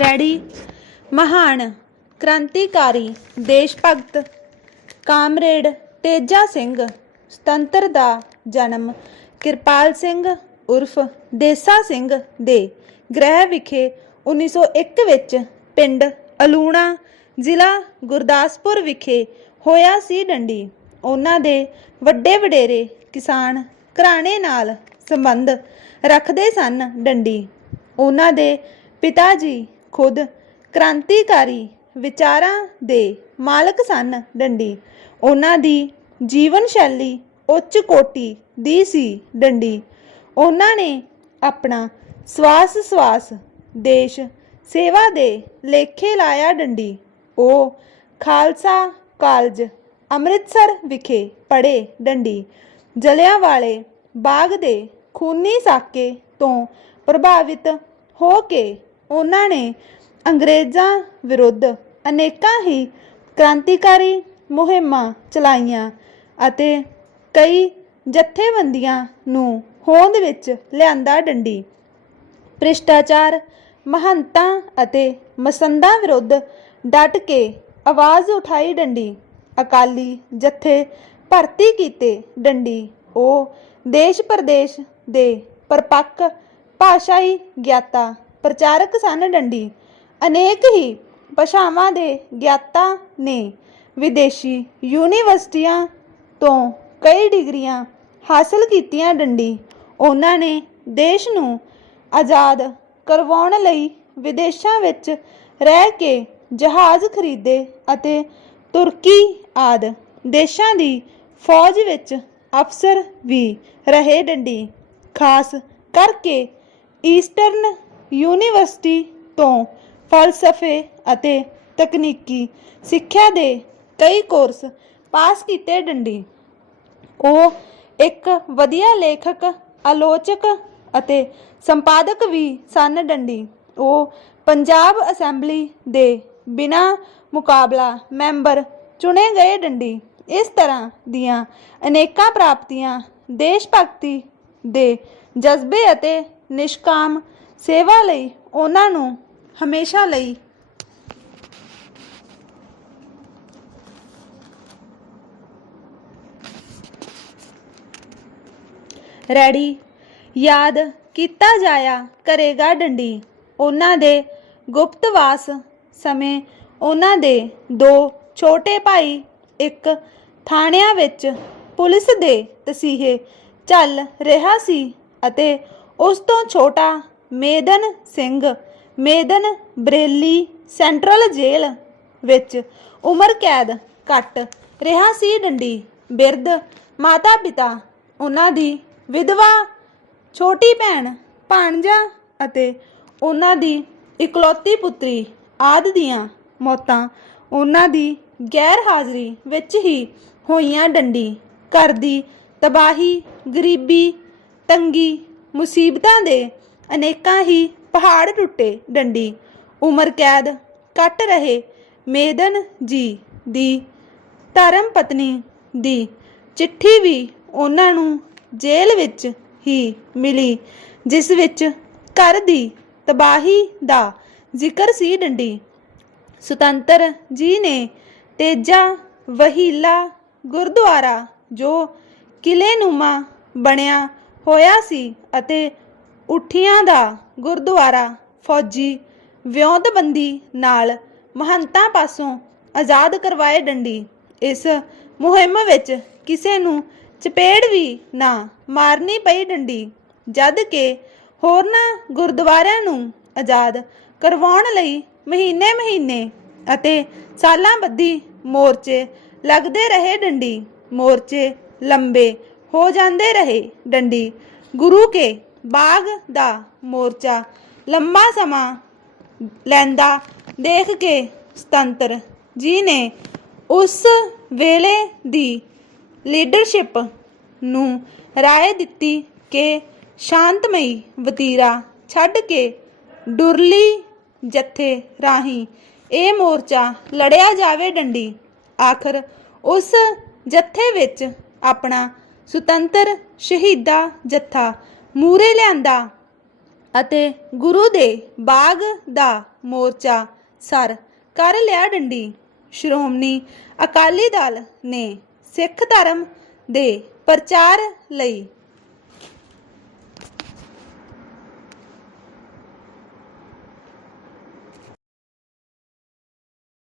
Ready. ਮਹਾਨ, ਕ੍ਰਾਂਤੀਕਾਰੀ ਦੇਸ਼ ਭਗਤ ਕਾਮਰੇਡ, ਤੇਜਾ ਸਿੰਘ, ਸੁਤੰਤਰ ਦਾ ਜਨਮ ਕਿਰਪਾਲ ਸਿੰਘ ਉਰਫ ਦੇਸਾ ਸਿੰਘ ਦੇ ਗ੍ਰਹਿ ਵਿਖੇ 1901 ਵਿੱਚ ਪਿੰਡ ਅਲੂਣਾ ਜ਼ਿਲ੍ਹਾ ਗੁਰਦਾਸਪੁਰ ਵਿਖੇ ਹੋਇਆ ਸੀ ਡੰਡੀ। ਉਹਨਾਂ ਦੇ ਵੱਡੇ ਵਡੇਰੇ ਕਿਸਾਨ ਘਰਾਣੇ ਨਾਲ ਸੰਬੰਧ ਰੱਖਦੇ ਸਨ ਡੰਡੀ। ਉਹਨਾਂ ਦੇ ਪਿਤਾ ਜੀ ਖੁਦ ਕ੍ਰਾਂਤੀਕਾਰੀ ਵਿਚਾਰਾਂ ਦੇ ਮਾਲਕ ਸਨ ਡੰਡੀ। ਉਹਨਾਂ ਦੀ ਜੀਵਨ ਸ਼ੈਲੀ ਉੱਚ ਕੋਟੀ ਦੀ ਸੀ ਡੰਡੀ। ਉਹਨਾਂ ਨੇ ਆਪਣਾ ਸਵਾਸ ਸਵਾਸ ਦੇਸ਼ ਸੇਵਾ ਦੇ ਲੇਖੇ ਲਾਇਆ ਡੰਡੀ। ਉਹ ਖਾਲਸਾ ਕਾਲਜ ਅੰਮ੍ਰਿਤਸਰ ਵਿਖੇ ਪੜ੍ਹੇ ਡੰਡੀ। ਜਲਿਆਂਵਾਲੇ ਬਾਗ ਦੇ ਖੂਨੀ ਸਾਕੇ ਤੋਂ ਪ੍ਰਭਾਵਿਤ ਹੋ ਕੇ ਉਹਨਾਂ ਨੇ ਅੰਗਰੇਜ਼ਾਂ ਵਿਰੁੱਧ ਅਨੇਕਾਂ ਹੀ ਕ੍ਰਾਂਤੀਕਾਰੀ ਮੁਹਿੰਮਾਂ ਚਲਾਈਆਂ ਅਤੇ ਕਈ ਜਥੇਬੰਦੀਆਂ ਨੂੰ ਹੋਂਦ ਵਿੱਚ ਲਿਆਂਦਾ ਡੰਡੀ। ਭ੍ਰਿਸ਼ਟਾਚਾਰ, ਮਹੰਤਾਂ ਅਤੇ ਮਸੰਦਾਂ ਵਿਰੁੱਧ ਡਟ ਕੇ ਆਵਾਜ਼ ਉਠਾਈ ਡੰਡੀ। ਅਕਾਲੀ ਜਥੇ ਭਰਤੀ ਕੀਤੇ ਡੰਡੀ। ਉਹ ਦੇਸ਼ ਪ੍ਰਦੇਸ਼ ਦੇ ਪਰਪੱਕ ਭਾਸ਼ਾਈ ਗਿਆਤਾ ਪ੍ਰਚਾਰਕ ਸਨ ਡੰਡੀ। ਅਨੇਕ ਹੀ ਭਾਸ਼ਾਵਾਂ ਦੇ ਗਿਆਤਾ ਨੇ ਵਿਦੇਸ਼ੀ ਯੂਨੀਵਰਸਿਟੀਆਂ ਤੋਂ ਕਈ ਡਿਗਰੀਆਂ ਹਾਸਲ ਕੀਤੀਆਂ ਡੰਡੀ। ਉਹਨਾਂ ਨੇ ਦੇਸ਼ ਨੂੰ ਆਜ਼ਾਦ ਕਰਵਾਉਣ ਲਈ ਵਿਦੇਸ਼ਾਂ ਵਿੱਚ ਰਹਿ ਕੇ ਜਹਾਜ਼ ਖਰੀਦੇ ਅਤੇ ਤੁਰਕੀ ਆਦ ਦੇਸ਼ਾਂ ਦੀ ਫੌਜ ਵਿੱਚ ਅਫਸਰ ਵੀ ਰਹੇ ਡੰਡੀ। ਖਾਸ ਕਰਕੇ ਈਸਟਰਨ ਯੂਨੀਵਰਸਿਟੀ ਤੋਂ ਫਲਸਫੇ ਅਤੇ ਤਕਨੀਕੀ ਸਿੱਖਿਆ ਦੇ ਕਈ ਕੋਰਸ ਪਾਸ ਕੀਤੇ ਡੰਡੀ। ਉਹ ਇੱਕ ਵਧੀਆ ਲੇਖਕ, ਆਲੋਚਕ ਅਤੇ ਸੰਪਾਦਕ ਵੀ ਸਨ ਡੰਡੀ। ਉਹ ਪੰਜਾਬ ਅਸੈਂਬਲੀ ਦੇ ਬਿਨਾ ਮੁਕਾਬਲਾ ਮੈਂਬਰ ਚੁਣੇ ਗਏ ਡੰਡੀ। ਇਸ ਤਰ੍ਹਾਂ ਦੀਆਂ ਅਨੇਕਾਂ ਪ੍ਰਾਪਤੀਆਂ ਦੇਸ਼ ਭਗਤੀ ਦੇ ਜਜ਼ਬੇ ਅਤੇ ਨਿਸ਼ਕਾਮ ਸੇਵਾ ਲਈ ਉਹਨਾਂ ਨੂੰ ਹਮੇਸ਼ਾ ਲਈ। ਰੈਡੀ। ਯਾਦ ਕੀਤਾ ਜਾਇਆ ਕਰੇਗਾ ਡੰਡੀ। ਉਹਨਾਂ ਦੇ ਗੁਪਤਵਾਸ ਸਮੇਂ ਉਹਨਾਂ ਦੇ ਦੋ ਛੋਟੇ ਭਾਈ ਇੱਕ ਥਾਣਿਆਂ ਵਿੱਚ ਪੁਲਿਸ ਦੇ ਤਸੀਹੇ ਚੱਲ ਰਿਹਾ ਸੀ ਅਤੇ ਉਸ ਤੋਂ ਛੋਟਾ ਮੇਦਨ ਸਿੰਘ, ਮੇਦਨ ਬਰੇਲੀ ਸੈਂਟਰਲ ਜੇਲ੍ਹ ਵਿੱਚ ਉਮਰ ਕੈਦ ਕੱਟ ਰਿਹਾ ਸੀ ਡੰਡੀ, ਬਿਰਧ, ਮਾਤਾ ਪਿਤਾ, ਉਹਨਾਂ ਦੀ ਵਿਧਵਾ, ਛੋਟੀ ਭੈਣ, ਭਾਣਜਾ ਅਤੇ ਉਹਨਾਂ ਦੀ ਇਕਲੌਤੀ ਪੁੱਤਰੀ ਆਦ ਦੀਆਂ ਮੌਤਾਂ ਉਹਨਾਂ ਦੀ ਗੈਰ ਹਾਜ਼ਰੀ ਵਿੱਚ ਹੀ ਹੋਈਆਂ ਡੰਡੀ। ਘਰ ਦੀ ਤਬਾਹੀ, ਗਰੀਬੀ, ਤੰਗੀ, ਮੁਸੀਬਤਾਂ ਦੇ ਅਨੇਕਾਂ ਹੀ ਪਹਾੜ ਟੁੱਟੇ ਡੰਡੀ। ਉਮਰ ਕੈਦ ਕੱਟ ਰਹੇ ਮੇਦਨ ਜੀ ਦੀ, ਧਰਮ ਪਤਨੀ ਦੀ। ਚਿੱਠੀ ਵੀ ਉਹਨਾਂ ਨੂੰ ਜੇਲ੍ਹ ਵਿੱਚ ਹੀ ਮਿਲੀ, ਜਿਸ ਵਿੱਚ ਘਰ ਦੀ ਤਬਾਹੀ ਦਾ ਜ਼ਿਕਰ ਸੀ ਡੰਡੀ। ਸੁਤੰਤਰ ਜੀ ਨੇ ਤੇਜਾ ਵਹੀਲਾ ਗੁਰਦੁਆਰਾ, ਜੋ ਕਿਲੇ ਕਿਲੇਨੁਮਾ ਬਣਿਆ ਹੋਇਆ ਸੀ ਅਤੇ ਉਠੀਆਂ ਦਾ ਗੁਰਦੁਆਰਾ, ਫੌਜੀ ਵਿਉਂਤਬੰਦੀ ਨਾਲ ਮਹੰਤਾਂ ਪਾਸੋਂ ਆਜ਼ਾਦ ਕਰਵਾਏ ਡੰਡੀ। ਇਸ ਮੁਹਿੰਮ ਵਿੱਚ ਕਿਸੇ ਨੂੰ ਚਪੇੜ ਵੀ ਨਾ ਮਾਰਨੀ ਪਈ ਡੰਡੀ, ਜਦ ਕਿ ਹੋਰਨਾਂ ਗੁਰਦੁਆਰਿਆਂ ਨੂੰ ਆਜ਼ਾਦ ਕਰਵਾਉਣ ਲਈ ਮਹੀਨੇ ਮਹੀਨੇ ਅਤੇ ਸਾਲਾਂ ਬੱਧੀ ਮੋਰਚੇ ਲੱਗਦੇ ਰਹੇ ਡੰਡੀ। ਮੋਰਚੇ ਲੰਬੇ ਹੋ ਜਾਂਦੇ ਰਹੇ ਡੰਡੀ। ਗੁਰੂ ਕੇ ਬਾਗ ਦਾ ਮੋਰਚਾ ਲੰਬਾ ਸਮਾਂ ਲੈਂਦਾ ਦੇਖ ਕੇ ਸੁਤੰਤਰ ਜੀ ਨੇ ਉਸ ਵੇਲੇ ਦੀ ਲੀਡਰਸ਼ਿਪ ਨੂੰ ਰਾਏ ਦਿੱਤੀ ਕਿ ਸ਼ਾਂਤਮਈ ਵਤੀਰਾ ਛੱਡ ਕੇ ਡੁਰਲੀ ਜਥੇ ਰਾਹੀਂ ਇਹ ਮੋਰਚਾ ਲੜਿਆ ਜਾਵੇ ਡੰਡੀ। ਆਖਰ ਉਸ ਜਥੇ ਵਿੱਚ ਆਪਣਾ ਸੁਤੰਤਰ ਸ਼ਹੀਦਾ ਜੱਥਾ ਮੂਰੇ ਲਿਆਂਦਾ ਅਤੇ ਗੁਰੂ ਦੇ ਬਾਗ ਦਾ ਮੋਰਚਾ ਸਰ ਕਰ ਲਿਆ ਡੰਡੀ। ਸ਼੍ਰੋਮਣੀ ਅਕਾਲੀ ਦਲ ਨੇ ਸਿੱਖ ਧਰਮ ਦੇ ਪ੍ਰਚਾਰ ਲਈ